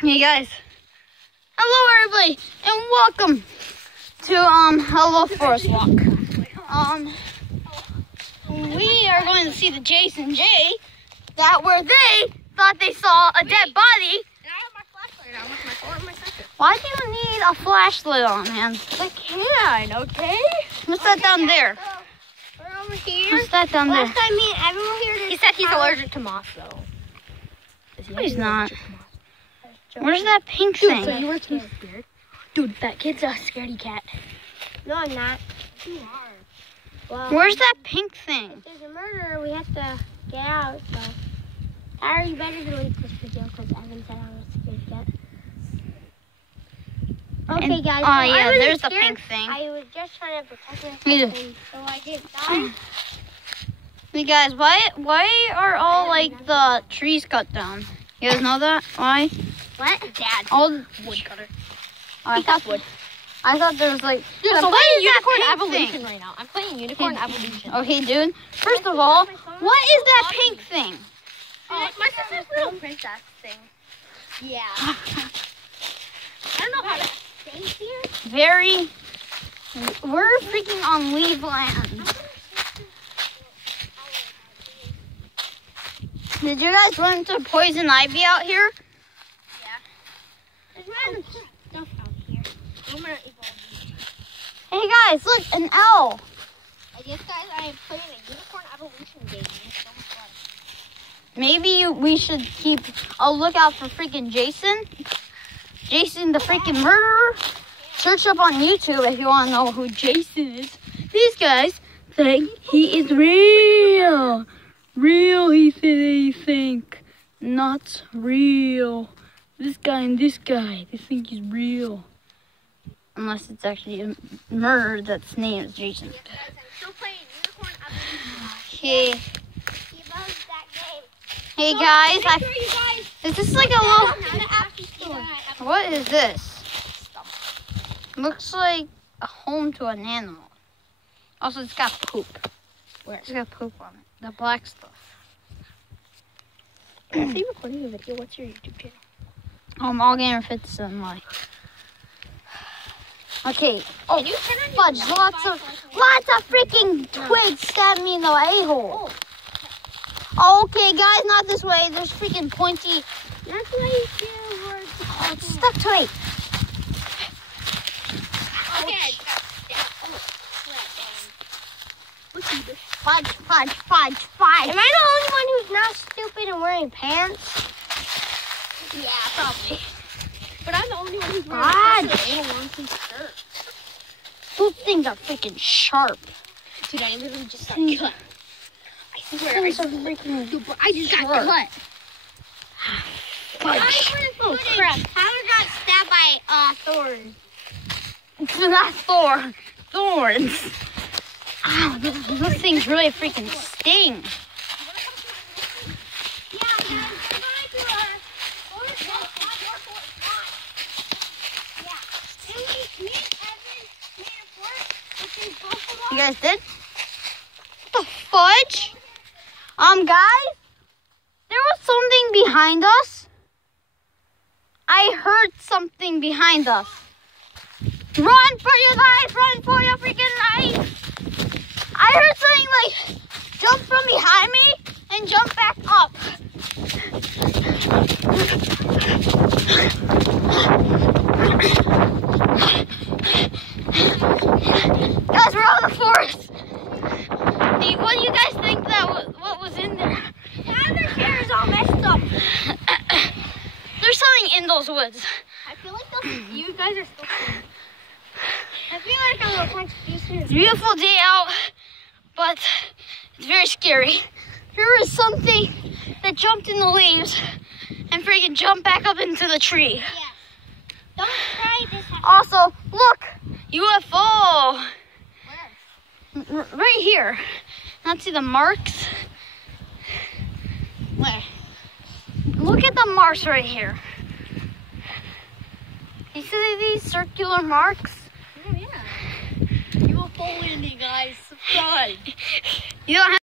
Hey guys, hello everybody, and welcome to Hello Forest Walk. We are going to see the Jason J that where they thought they saw a dead body. And I have my flashlight on with my phone and my second. Why do you need a flashlight on, man? I can, okay? What's that down there? We're over here. What's that down there? Last time me and Evan were here, he said he's allergic to moths, though. No, he's not. Where's that pink thing? So you were too scared? Dude, that kid's a scaredy cat. No, I'm not. You are. Well, Where's that pink thing? if there's a murderer, we have to get out, so. Tyler, you better delete this video because Evan said I was a scaredy cat. Okay, And- guys. oh, so I yeah, wasn't there's the scared. pink thing. I was just trying to protect Yeah. myself, so I didn't die. Hey guys, why are all like the trees cut down? You guys know that? Why? What? Dad. All Woodcutter. I thought there was like. Dude, So I'm what playing is that Unicorn pink Evolution thing? right now. I'm playing Unicorn Evolution. Okay, dude. First of all, what is that pink thing? Oh, it's my sister's little princess thing. Yeah. I don't know how to say here. Very. We're freaking on Leave Land. Did you guys run into poison ivy out here? There's random stuff out here. I'm gonna evolve. Hey guys, look, an L. I guess, guys, I am playing a Unicorn Evolution game. It's so much fun. Maybe we should keep a lookout for freaking Jason. Jason, the freaking murderer. Search up on YouTube if you want to know who Jason is. These guys think he is real. Real, he said they think. Not real. This guy and this guy, they think he's real. Unless it's actually a murderer that's name is Jason. Guys, I'm still playing Unicorn Evolution. Okay. He loves that game. Hey guys, Make sure you guys is this like a little... to the App Store. What is this? Looks like a home to an animal. Also, it's got poop. Where? It's got poop on it. The black stuff. Are you recording a video? What's your YouTube channel? All Gamer Fits and like. Okay. Oh, Can you turn on your fudge! Lots of freaking twigs stabbed me in the a-hole. Okay, guys, not this way. There's freaking pointy. That's why you feel words. Oh, it's stuck to me. Okay. Fudge. Am I the only one who's not stupid and wearing pants? Yeah, probably. But I'm the only one who's wearing Fudge. pants and a one-piece shirt. Those things are freaking sharp. Dude, I literally just got Things- cut. I swear, Things are freaking. Dude, but I just got sharp. cut. Fudge. Oh crap! Tyler got stabbed by thorns. It's not thorns. Ow, those things really freaking sting. You guys did? What the fudge? Guys, there was something behind us. I heard something behind us. Run for your life! Run for your freaking life! I heard something like jump from behind me and jump back up. Guys, we're out of the forest. Hey, what do you guys think what was in there? Now their hair is all messed up. There's something in those woods. I feel like you guys are still cool. I feel like I'm a punch Jason. Beautiful day out, but it's very scary. There is something that jumped in the leaves and freaking jumped back up into the tree. Yeah. Don't try this. Also, look, UFO. Where? Right here. Not see the marks. Where? Look at the marks right here. You see these circular marks? Oh yeah. UFO landing, guys. Subscribe. You don't have